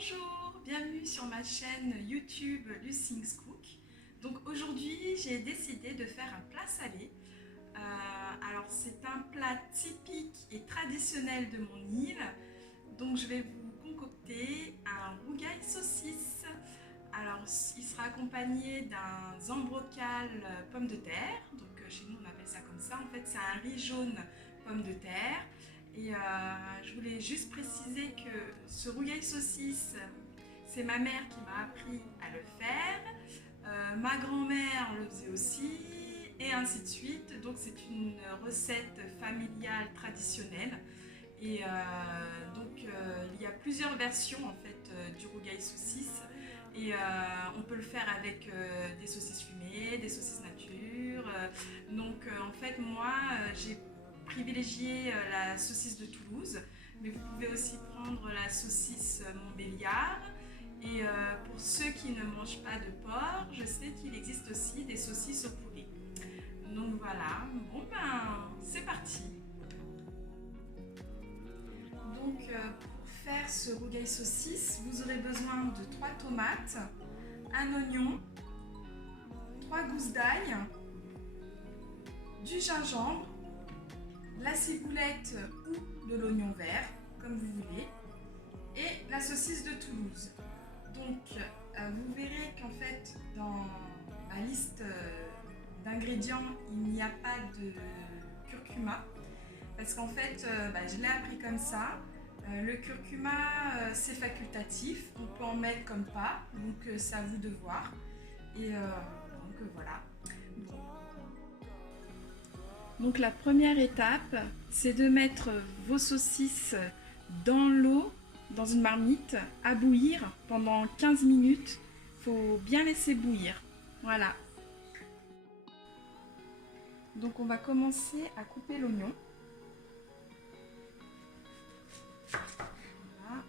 Bonjour, bienvenue sur ma chaîne YouTube Lucy's Cook. Donc aujourd'hui j'ai décidé de faire un plat salé. Alors c'est un plat typique et traditionnel de mon île. Donc je vais vous concocter un rougail saucisse. Alors il sera accompagné d'un zambrocal pomme de terre. Donc chez nous on appelle ça comme ça. En fait c'est un riz jaune pomme de terre. Et je voulais juste préciser que ce rougail saucisse, c'est ma mère qui m'a appris à le faire. Ma grand-mère le faisait aussi, et ainsi de suite. Donc c'est une recette familiale traditionnelle. Et il y a plusieurs versions en fait du rougail saucisse. Et on peut le faire avec des saucisses fumées, des saucisses nature. En fait moi j'ai privilégié la saucisse de Toulouse, mais vous pouvez aussi prendre la saucisse Montbéliard. Et pour ceux qui ne mangent pas de porc, je sais qu'il existe aussi des saucisses au poulet. Donc voilà, bon ben c'est parti. Donc pour faire ce rougail saucisse, vous aurez besoin de 3 tomates, un oignon, 3 gousses d'ail, du gingembre, la ciboulette ou de l'oignon vert, comme vous voulez, et la saucisse de Toulouse. Donc, vous verrez qu'en fait, dans ma liste d'ingrédients, il n'y a pas de curcuma, parce qu'en fait, je l'ai appris comme ça. Le curcuma, c'est facultatif, on peut en mettre comme pas, donc c'est à vous de voir. Et voilà. Donc la première étape, c'est de mettre vos saucisses dans l'eau, dans une marmite, à bouillir pendant 15 minutes. Il faut bien laisser bouillir. Voilà. Donc on va commencer à couper l'oignon. Voilà.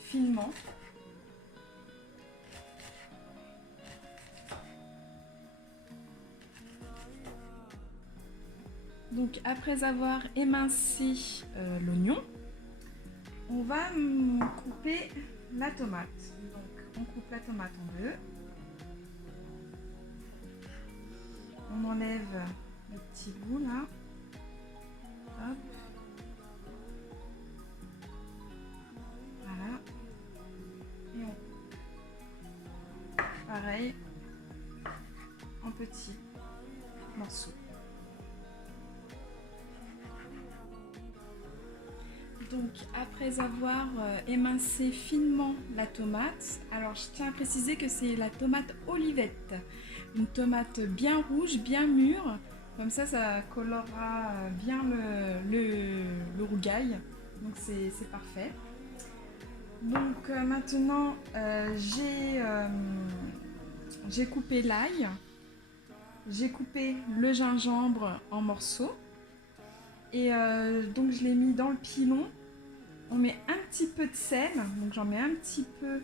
Finement. Donc après avoir émincé l'oignon, on va couper la tomate. Donc on coupe la tomate en deux. On enlève le petit bout là. Hop. Voilà. Et on coupe. Pareil, en petits morceaux. Donc après avoir émincé finement la tomate, alors je tiens à préciser que c'est la tomate olivette, une tomate bien rouge, bien mûre, comme ça colorera bien le rougail, donc c'est parfait. Donc maintenant j'ai coupé l'ail, j'ai coupé le gingembre en morceaux et donc je l'ai mis dans le pilon. On met un petit peu de sel, donc j'en mets un petit peu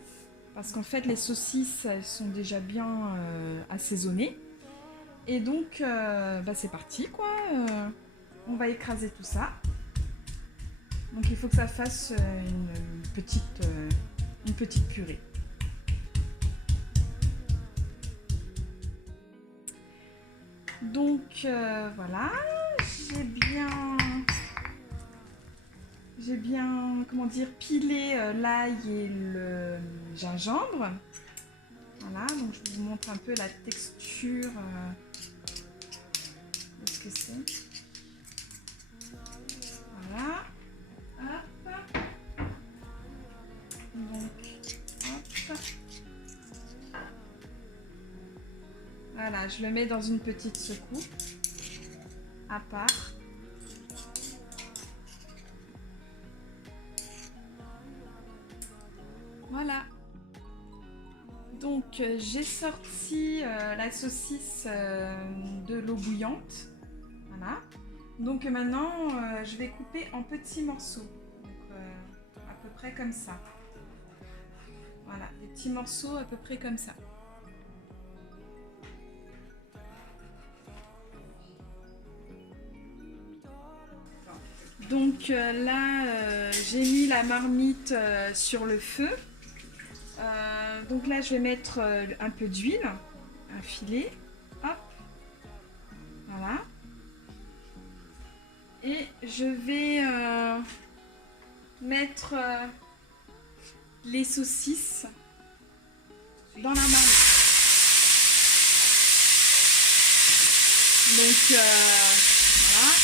parce qu'en fait les saucisses elles sont déjà bien assaisonnées. Et donc c'est parti quoi, on va écraser tout ça. Donc il faut que ça fasse une petite purée. Donc voilà, j'ai bien pilé l'ail et le gingembre. Voilà, donc je vous montre un peu la texture de ce que c'est. Voilà. Hop. Donc, hop. Voilà, je le mets dans une petite secoupe à part. Voilà. Donc j'ai sorti la saucisse de l'eau bouillante. Voilà. Donc maintenant je vais couper en petits morceaux. Donc à peu près comme ça. Voilà, des petits morceaux à peu près comme ça. Donc là, j'ai mis la marmite sur le feu. Donc là, je vais mettre un peu d'huile, un filet. Hop, voilà. Et je vais mettre les saucisses dans la marmite. Donc voilà.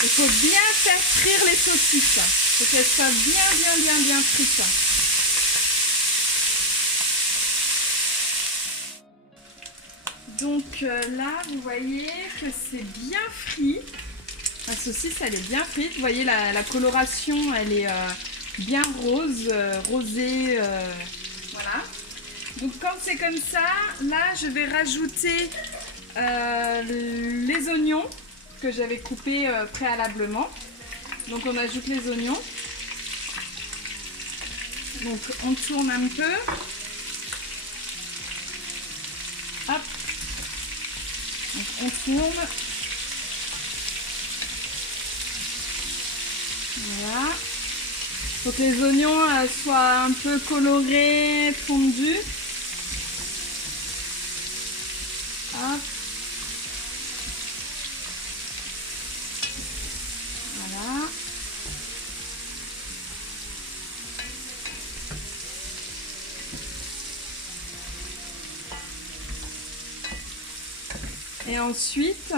Il faut bien faire frire les saucisses. Il faut qu'elles soient bien frites. Donc là, vous voyez que c'est bien frit. La saucisse, elle est bien frite. Vous voyez, la coloration, elle est bien rose, rosée. Voilà. Donc quand c'est comme ça, là, je vais rajouter les oignons que j'avais coupés préalablement. Donc on ajoute les oignons. Donc on tourne un peu. Hop. Donc on tourne. Voilà. Faut que les oignons soient un peu colorés, fondus. Hop. Voilà. Et ensuite,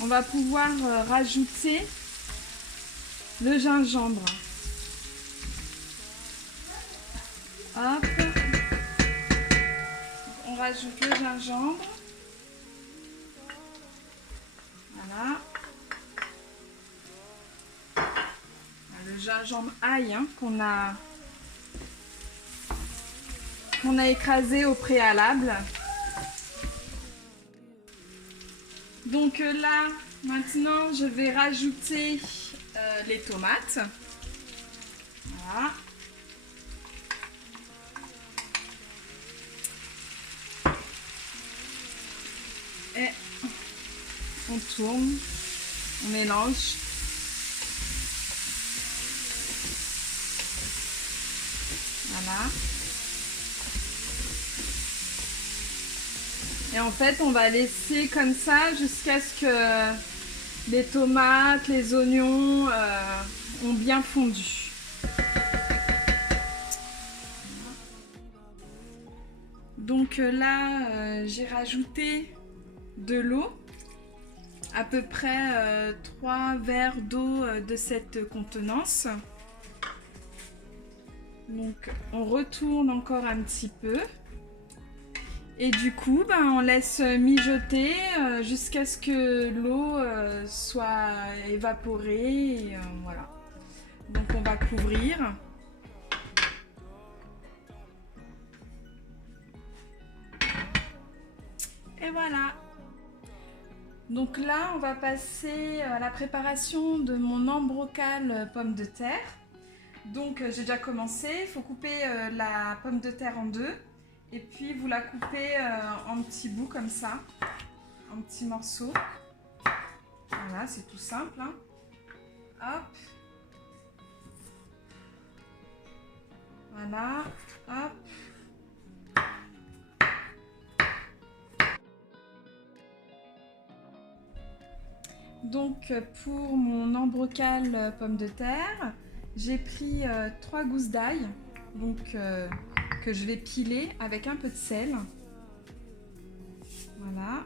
on va pouvoir rajouter le gingembre. Hop. On rajoute le gingembre. Voilà. Le gingembre ail hein, qu'on a écrasé au préalable. Donc là, maintenant, je vais rajouter les tomates. Voilà. Et on tourne, on mélange. Voilà. Et en fait, on va laisser comme ça jusqu'à ce que les tomates, les oignons ont bien fondu. Donc là, j'ai rajouté de l'eau, à peu près 3 verres d'eau de cette contenance. Donc on retourne encore un petit peu. Et du coup, on laisse mijoter jusqu'à ce que l'eau soit évaporée. Et, voilà. Donc on va couvrir. Et voilà. Donc là, on va passer à la préparation de mon ambrocal pomme de terre. Donc j'ai déjà commencé. Il faut couper la pomme de terre en deux. Et puis vous la coupez en petits bouts comme ça, en petits morceaux. Voilà, c'est tout simple. Hein. Hop. Voilà, hop. Donc pour mon ambrocal pomme de terre, j'ai pris 3 gousses d'ail. Donc que je vais piler avec un peu de sel. Voilà.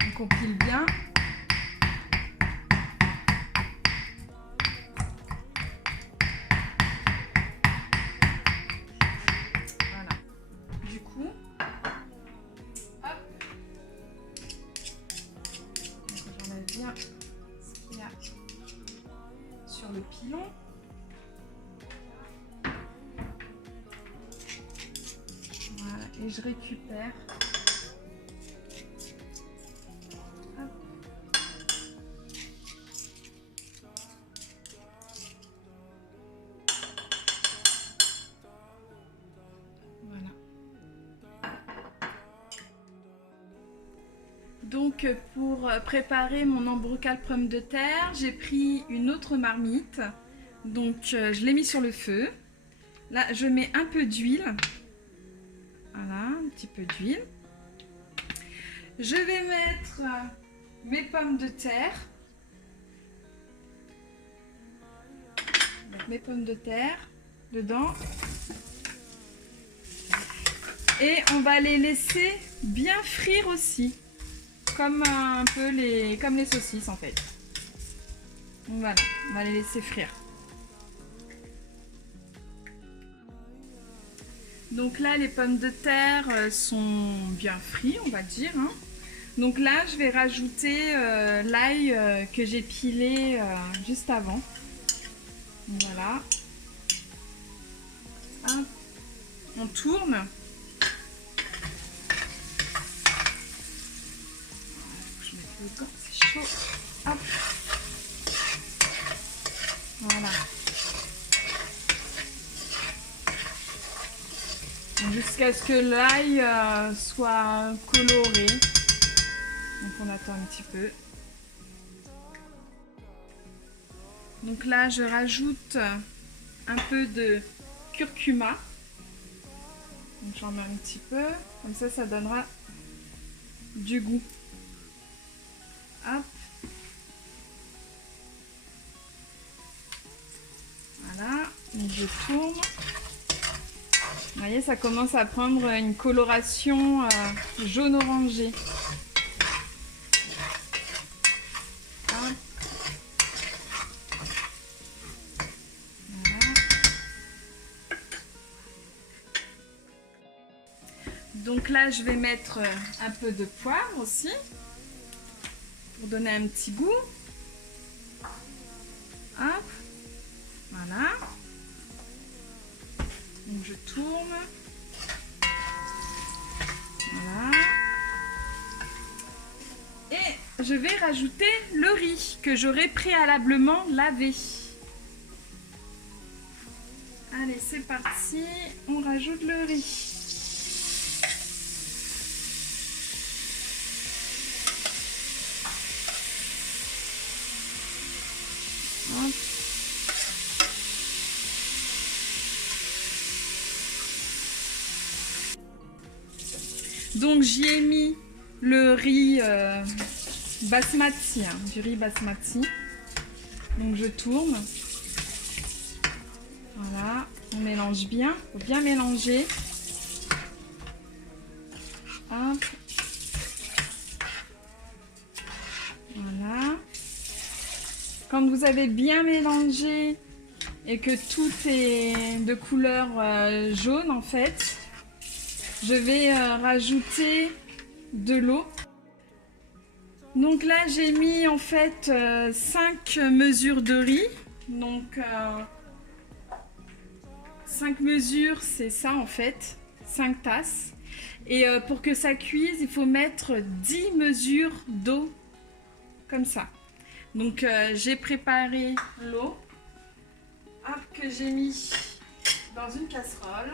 Donc on pile bien. Bien ce qu'il y a sur le pilon. Voilà, et je récupère. Hop. donc pour préparer mon embrocal pommes de terre, j'ai pris une autre marmite. Donc je l'ai mis sur le feu. Là, je mets un peu d'huile. Voilà, un petit peu d'huile. Je vais mettre mes pommes de terre. Donc, mes pommes de terre dedans. Et on va les laisser bien frire aussi. Comme un peu comme les saucisses en fait. Donc voilà, on va les laisser frire. Donc là, les pommes de terre sont bien frites, on va dire. Hein. Donc là, je vais rajouter l'ail que j'ai pilé juste avant. Donc voilà. Hop. On tourne. Je mets le gant, c'est chaud. Hop. Voilà. Jusqu'à ce que l'ail soit coloré. Donc on attend un petit peu. Donc là je rajoute un peu de curcuma. Donc j'en mets un petit peu. Comme ça donnera du goût. Hop. Voilà. Donc je tourne. Vous voyez, ça commence à prendre une coloration jaune-orangé. Voilà. Donc là, je vais mettre un peu de poivre aussi, pour donner un petit goût. Hop. Voilà. Donc je tourne. Voilà. Et je vais rajouter le riz que j'aurai préalablement lavé. Allez, c'est parti. On rajoute le riz. Hop. Donc j'y ai mis le riz basmati, hein, du riz basmati. Donc je tourne. Voilà, on mélange bien, il faut bien mélanger. Hop. Voilà. Quand vous avez bien mélangé et que tout est de couleur jaune en fait, je vais rajouter de l'eau. Donc là j'ai mis en fait 5 mesures de riz. Donc 5 mesures c'est ça en fait, 5 tasses. Et pour que ça cuise il faut mettre 10 mesures d'eau comme ça. Donc j'ai préparé l'eau que j'ai mis dans une casserole.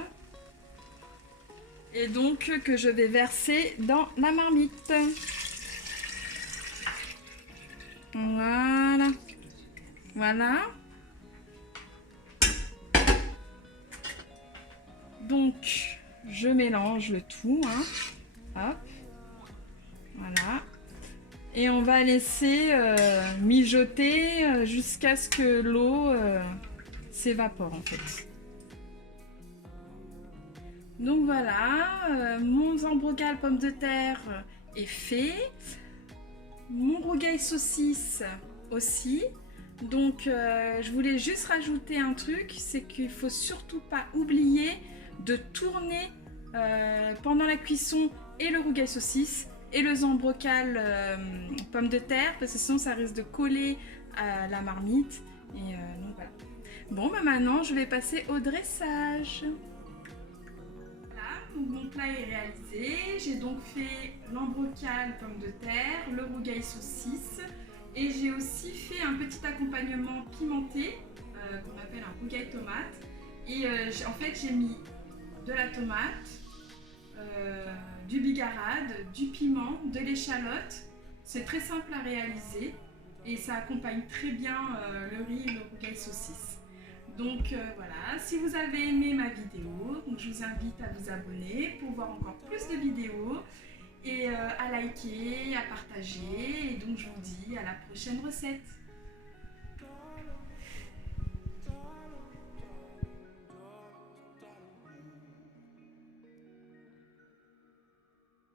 Et donc que je vais verser dans la marmite. Voilà. Voilà. Donc je mélange le tout. Hein. Hop. Voilà. Et on va laisser mijoter jusqu'à ce que l'eau s'évapore en fait. Donc voilà, mon embrocal pomme de terre est fait. Mon rougail saucisse aussi. Donc je voulais juste rajouter un truc, c'est qu'il ne faut surtout pas oublier de tourner pendant la cuisson et le rougail saucisse et le zambrocal pommes de terre, parce que sinon ça risque de coller à la marmite. Et donc voilà. Bon, bah maintenant je vais passer au dressage. Voilà, donc mon plat est réalisé. J'ai donc fait l'embrocal pommes de terre, le rougail saucisse, et j'ai aussi fait un petit accompagnement pimenté qu'on appelle un rougail tomate. Et en fait j'ai mis de la tomate, du bigarade, du piment, de l'échalote C'est très simple à réaliser et ça accompagne très bien le riz et le rougail saucisse. Donc voilà, si vous avez aimé ma vidéo, donc je vous invite à vous abonner pour voir encore plus de vidéos et à liker, à partager. Et donc je vous dis à la prochaine recette.